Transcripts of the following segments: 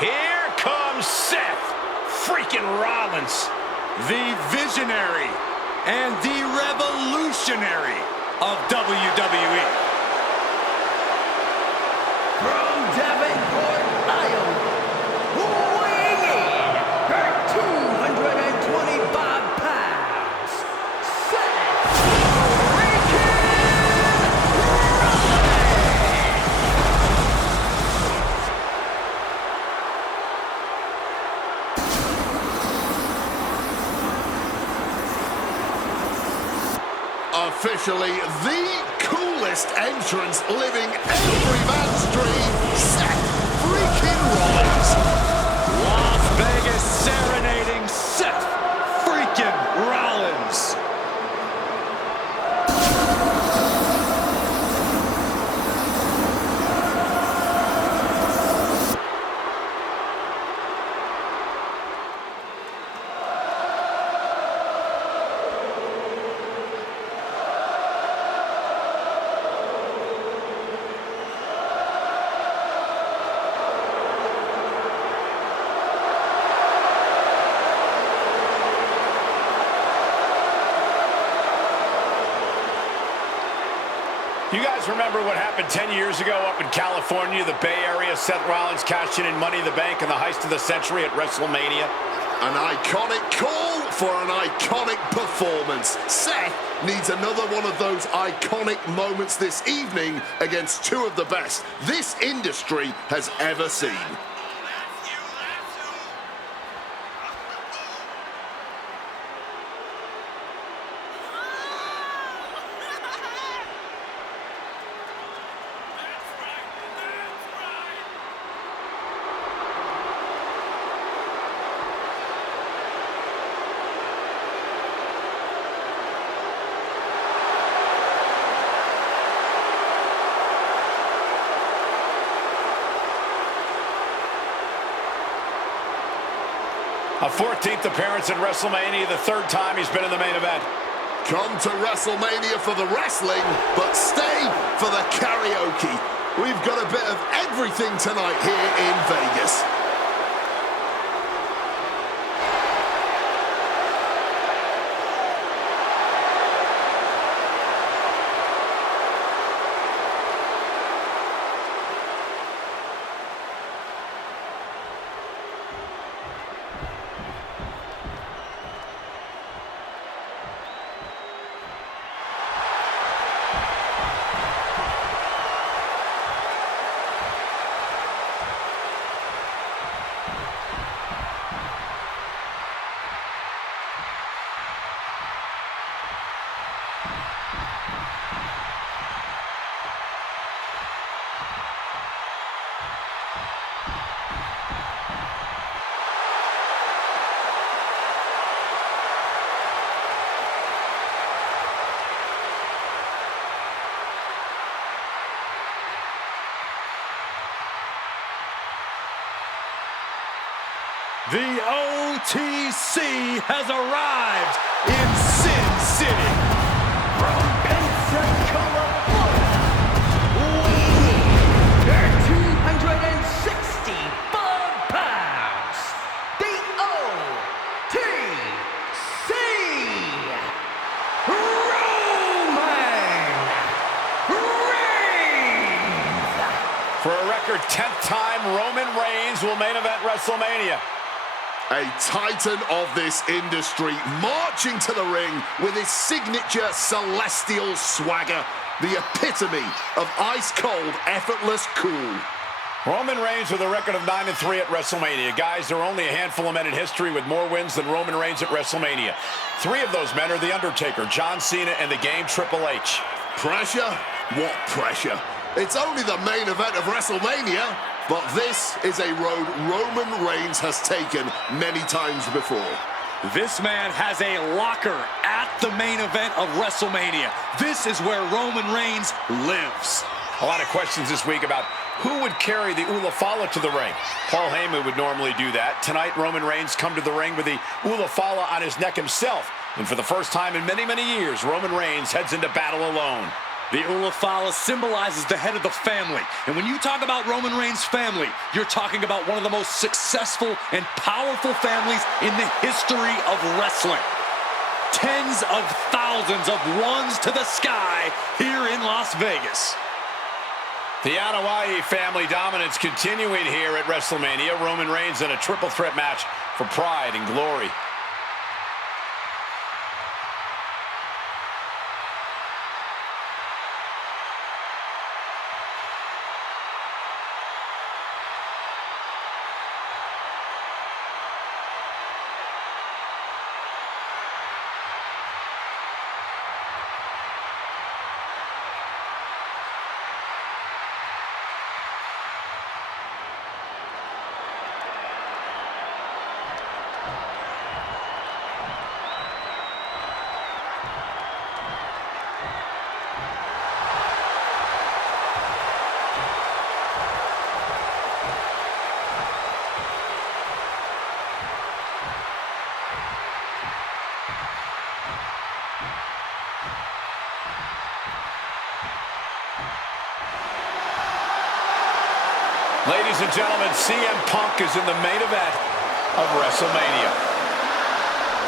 Here comes Seth freaking Rollins. The visionary and the revolutionary of WWE. From Davenport, Iowa, weighing in at 225 pounds, Seth Officially the coolest entrance living every man's dream, Seth freaking Rollins. Las Vegas serenading Seth freaking Rollins. You guys remember what happened 10 years ago up in California, the Bay Area? Seth Rollins cashing in Money in the Bank in the heist of the century at WrestleMania. An iconic call for an iconic performance. Seth needs another one of those iconic moments this evening against two of the best this industry has ever seen. A 14th appearance at WrestleMania, the third time he's been in the main event. Come to WrestleMania for the wrestling, but stay for the karaoke. We've got a bit of everything tonight here in Vegas. The OTC has arrived in Sin City. from Pensacola, Florida, weighing in at 265 pounds, the OTC, Roman Reigns. For a record 10th time, Roman Reigns will main event WrestleMania. A titan of this industry marching to the ring with his signature celestial swagger, the epitome of ice-cold, effortless cool. Roman Reigns with a record of 9-3 at WrestleMania. Guys, there are only a handful of men in history with more wins than Roman Reigns at WrestleMania. Three of those men are The Undertaker, John Cena, and the Game Triple H. Pressure? What pressure? It's only the main event of WrestleMania, but this is a road Roman Reigns has taken many times before. This man has a locker at the main event of WrestleMania. This is where Roman Reigns lives. A lot of questions this week about who would carry the Ulafala to the ring. Paul Heyman would normally do that. Tonight, Roman Reigns come to the ring with the Ulafala on his neck himself. And for the first time in many, many years, Roman Reigns heads into battle alone. The Ulafala symbolizes the head of the family. And when you talk about Roman Reigns' family, you're talking about one of the most successful and powerful families in the history of wrestling. Tens of thousands of ones to the sky here in Las Vegas. The Anoa'i family dominance continuing here at WrestleMania. Roman Reigns in a triple threat match for pride and glory. Ladies and gentlemen, CM Punk is in the main event of WrestleMania.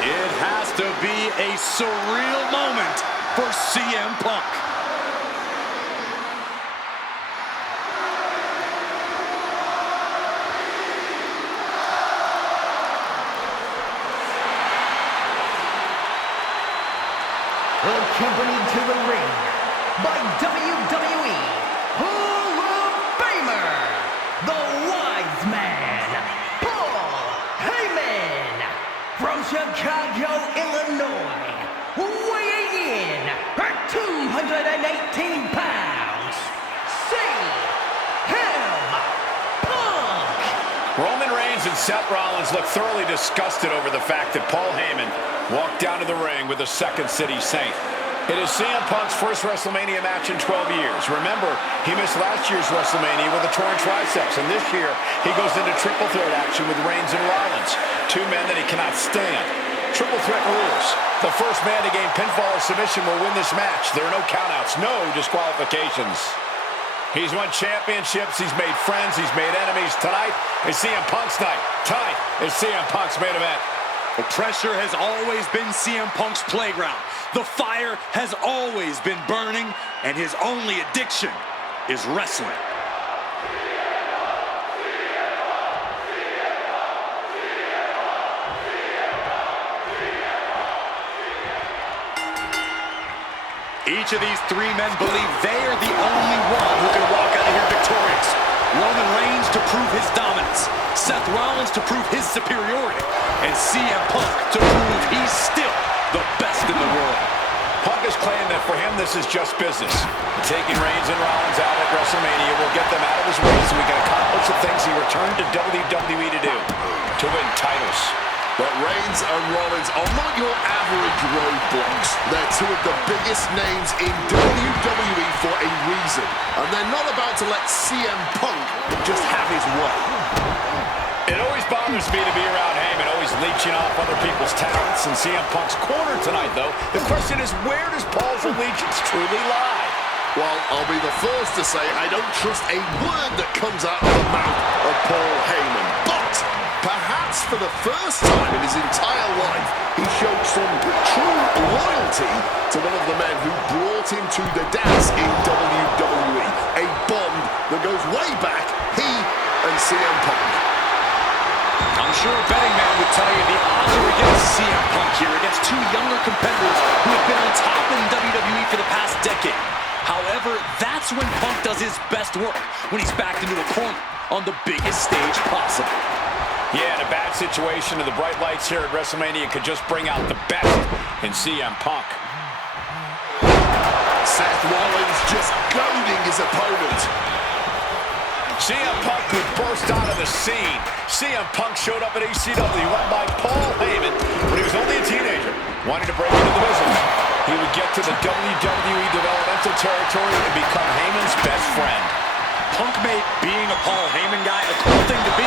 It has to be a surreal moment for CM Punk. Accompanied to the ring by WWE Hall of Famer, the Wise Man, Paul Heyman, from Chicago, Illinois, weighing in at 218 pounds, CM Punk. Roman Reigns and Seth Rollins look thoroughly disgusted over the fact that Paul Heyman walked down to the ring with the Second City Saint. It is CM Punk's first WrestleMania match in 12 years. Remember, he missed last year's WrestleMania with a torn triceps, and this year he goes into triple threat action with Reigns and Rollins, two men that he cannot stand. Triple threat rules. The first man to gain pinfall or submission will win this match. There are no countouts, no disqualifications. He's won championships, he's made friends, he's made enemies. Tonight is CM Punk's night. Tonight is CM Punk's main event. The pressure has always been CM Punk's playground. The fire has always been burning, and his only addiction is wrestling. Each of these three men believe they are the only one who can walk out of here victorious. Roman Reigns to prove his dominance, Seth Rollins to prove his superiority, and CM Punk to prove he's still the best in the world. Punk has claimed that for him this is just business. Taking Reigns and Rollins out at WrestleMania will get them out of his way so he can accomplish the things he returned to WWE to do, to win titles. But Reigns and Rollins are not your average roadblocks. They're two of the biggest names in WWE for a reason. And they're not about to let CM Punk just have his way. It always bothers me to be around Heyman, always leeching off other people's talents. In CM Punk's corner tonight, though, the question is, where does Paul's allegiance truly lie? Well, I'll be the first to say I don't trust a word that comes out of the mouth of Paul Heyman. But perhaps for the first time in his entire life, he showed some true loyalty to one of the men who brought him to the dance in WWE. A bond that goes way back, he and CM Punk. I'm sure a betting man would tell you the odds are against CM Punk here, against two younger competitors who have been on top in WWE for the past decade. However, that's when Punk does his best work, when he's backed into a corner on the biggest stage possible. Yeah, in a bad situation, and the bright lights here at WrestleMania could just bring out the best in CM Punk. Seth Rollins just goading his opponent. CM Punk would burst out of the scene. CM Punk showed up at ECW, run by Paul Heyman when he was only a teenager, wanting to break into the business. He would get to the WWE developmental territory and become Heyman's best friend. Punk made being a Paul Heyman guy a cool thing to be.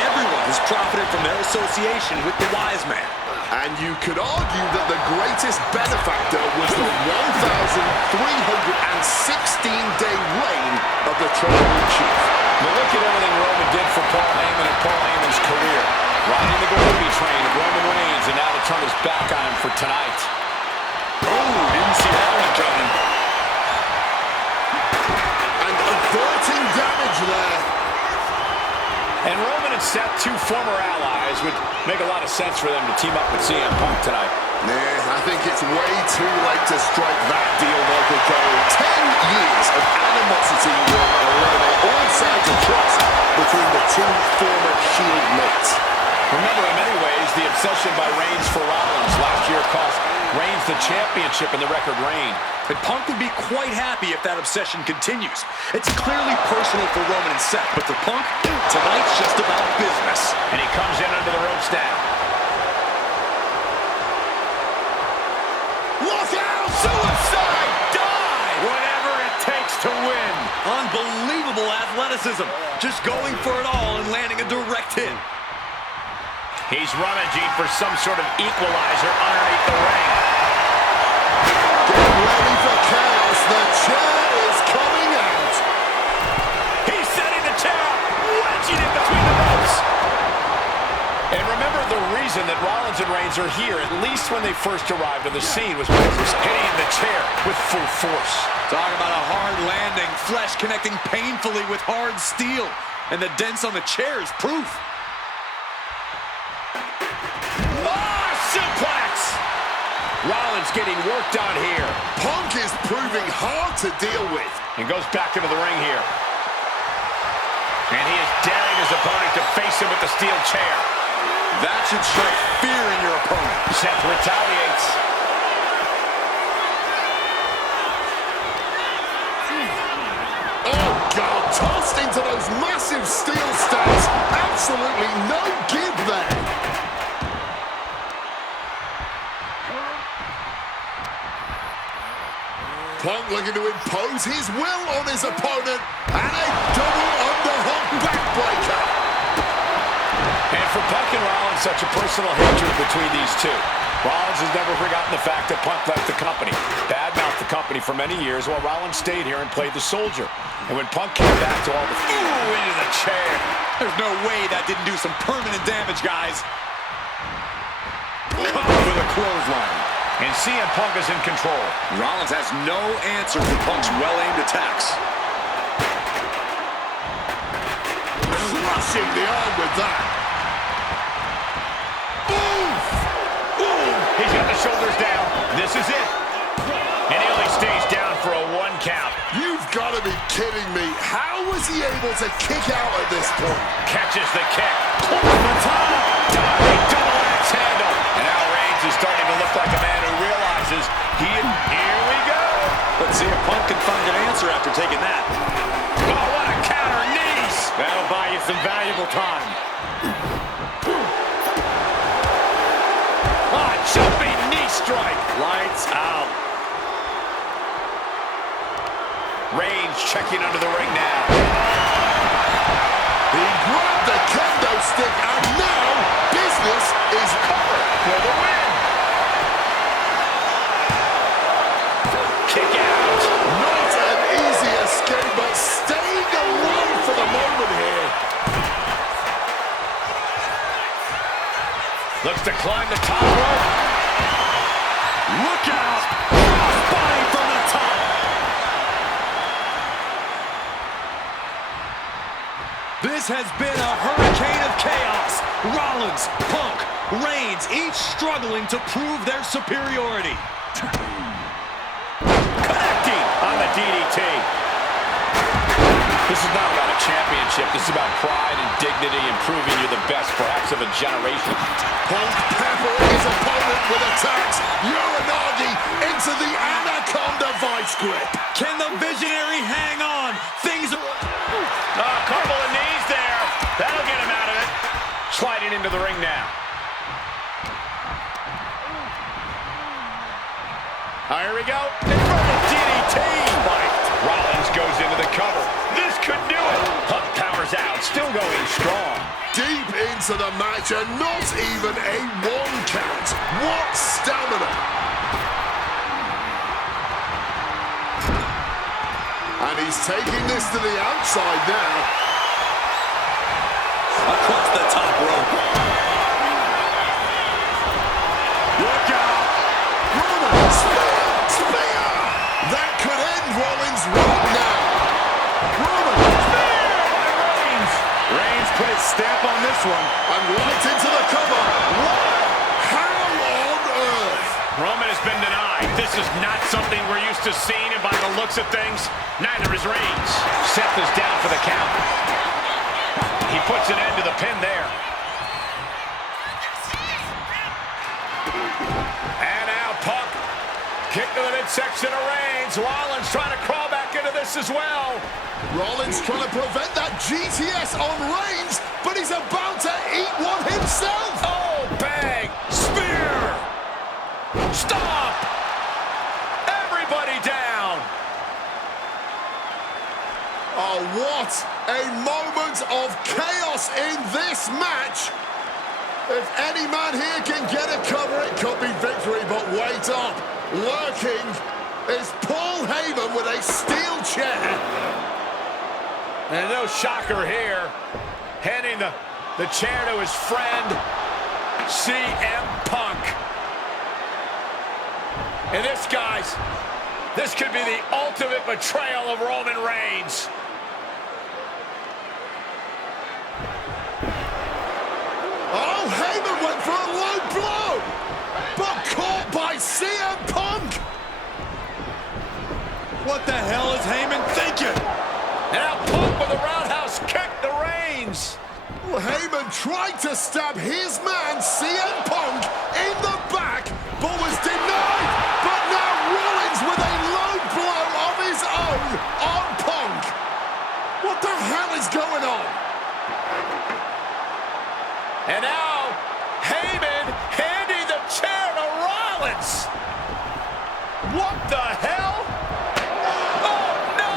Everyone has profited from their association with the Wise Man. And you could argue that the greatest benefactor was the 1,365 16-day reign of the Tribal Chief. Well, look at everything Roman did for Paul Heyman and Paul Heyman's career. Riding the gravy train of Roman Reigns, and now to turn his back on him for tonight. Oh, didn't see that one coming. And averting damage there. And Roman and Seth, two former allies, would make a lot of sense for them to team up with CM Punk tonight. Yeah, I think it's way too late to strike that deal, Michael Cole. 10 years of animosity will eliminate all signs of trust between the two former Shield mates. Remember, in many ways, the obsession by Reigns for Rollins last year cost Reigns the championship in the record reign. But Punk would be quite happy if that obsession continues. It's clearly personal for Roman and Seth, but for Punk, tonight's just about business. And he comes in under the ropes now. Look out! Suicide dive! Whatever it takes to win. Unbelievable athleticism. Just going for it all and landing a direct hit. He's rummaging for some sort of equalizer underneath the ring. Get ready for chaos. The chair is coming out. He's setting the chair up, wedging it between the ropes. And remember, the reason that Rollins and Reigns are here, at least when they first arrived on the scene, was because he was hitting the chair with full force. Talk about a hard landing, flesh connecting painfully with hard steel. And the dents on the chair is proof. Suplex! Rollins getting worked on here. Punk is proving hard to deal with. And goes back into the ring here. And he is daring his opponent to face him with the steel chair. That should strike fear in your opponent. Seth retaliates. Oh, God, tossed into those massive steel stands. Absolutely no give there. Punk looking to impose his will on his opponent, and a double underhook backbreaker. And for Punk and Rollins, such a personal hatred between these two. Rollins has never forgotten the fact that Punk left the company, badmouthed the company for many years, while Rollins stayed here and played the soldier. And when Punk came back to all the into the chair, There's no way that didn't do some permanent damage, guys. caught with a clothesline. And CM Punk is in control. Rollins has no answer for Punk's well-aimed attacks. Crushing the arm with that. Oof! Ooh, he's got the shoulders down. This is it. And he only stays down for a 1 count. You've got to be kidding me. How was he able to kick out at this point? Catches the kick. Over the top. Diving double axe handle. And now Reigns is starting to look like a man who realizes here we go. Let's see if Punk can find an answer after taking that. Oh, what a counter knees. That'll buy you some valuable time. Oh, jumping knee strike. Lights out. Reigns checking under the ring now. He grabbed the kendo stick, and now business is over For the win. Kick out. Not an easy escape, but staying alive for the moment here. Looks to climb the top rope. Look out! Crossbody from the top! This has been a hurricane of chaos. Rollins, Punk, Reigns, each struggling to prove their superiority. Connecting on the DDT. This is not about a championship. This is about pride and dignity and proving you're the best, perhaps of a generation. Punk pepper his opponent with attacks. Uranagi into the Anaconda vice grip. Can the visionary hang on? Things are... Couple of knees there. That'll get him out of it. Sliding into the ring now. Here we go. Inverted DDT. Spiked. Rollins goes into the cover. This could do it. Punk powers out. Still going strong. Deep into the match, and not even a 1 count. What stamina. And he's taking this to the outside now. Across the top rope. Look out! Roman, spear! That could end Rollins right now. Roman, spear! Reigns put his stamp on this one. And right into the cover. What? How on earth? Roman has been denied. This is not something we're used to seeing, and by the looks of things, neither is Reigns. Seth is down for the count. He puts an end to the pin there. And now Punk. Kick to the midsection of Reigns. Rollins trying to crawl back into this as well. Rollins trying to prevent that GTS on Reigns, but he's about to eat one himself. Oh, bang! Spear! Stop! Everybody down! Oh, what a moment of chaos in this match. If any man here can get a cover, it could be victory, but wait up. Lurking is Paul Heyman with a steel chair. And no shocker here. Handing the chair to his friend, CM Punk. And this, guys, this could be the ultimate betrayal of Roman Reigns. Oh, Heyman went for a low blow, but caught by CM Punk. What the hell is Heyman thinking? And now Punk with a roundhouse kick to Reigns. Well, Heyman tried to stab his man, CM Punk, in the back, but was denied. But now Rollins with a low blow of his own on Punk. What the hell is going on? And now Heyman handing the chair to Rollins. What the hell? Oh, no!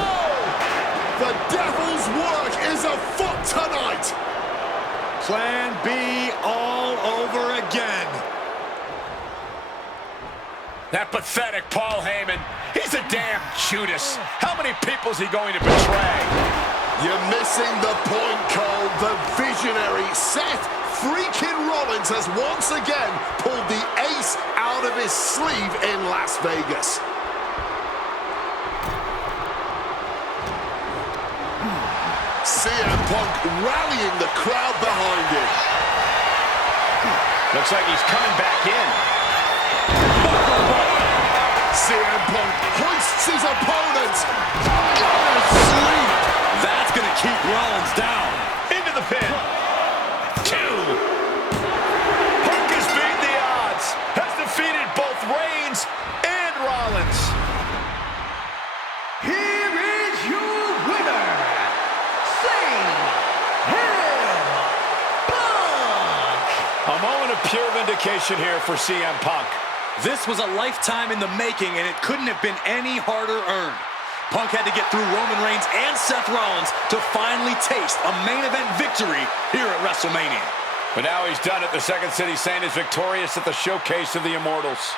The devil's work is afoot tonight. Plan B all over again. That pathetic Paul Heyman. He's a damn Judas. How many people is he going to betray? You're missing the point, Cole. The visionary Seth freaking Rollins has once again pulled the ace out of his sleeve in Las Vegas. CM Punk rallying the crowd behind him. Looks like he's coming back in. CM Punk hoists his opponent. Sleep. That's gonna keep Rollins down. Into the pin. 2. Punk has beaten the odds. Has defeated both Reigns and Rollins. Here is your winner, Punk! A moment of pure vindication here for CM Punk. This was a lifetime in the making, and it couldn't have been any harder earned. Punk had to get through Roman Reigns and Seth Rollins to finally taste a main event victory here at WrestleMania. But now he's done it. The Second City Saint is victorious at the showcase of the Immortals.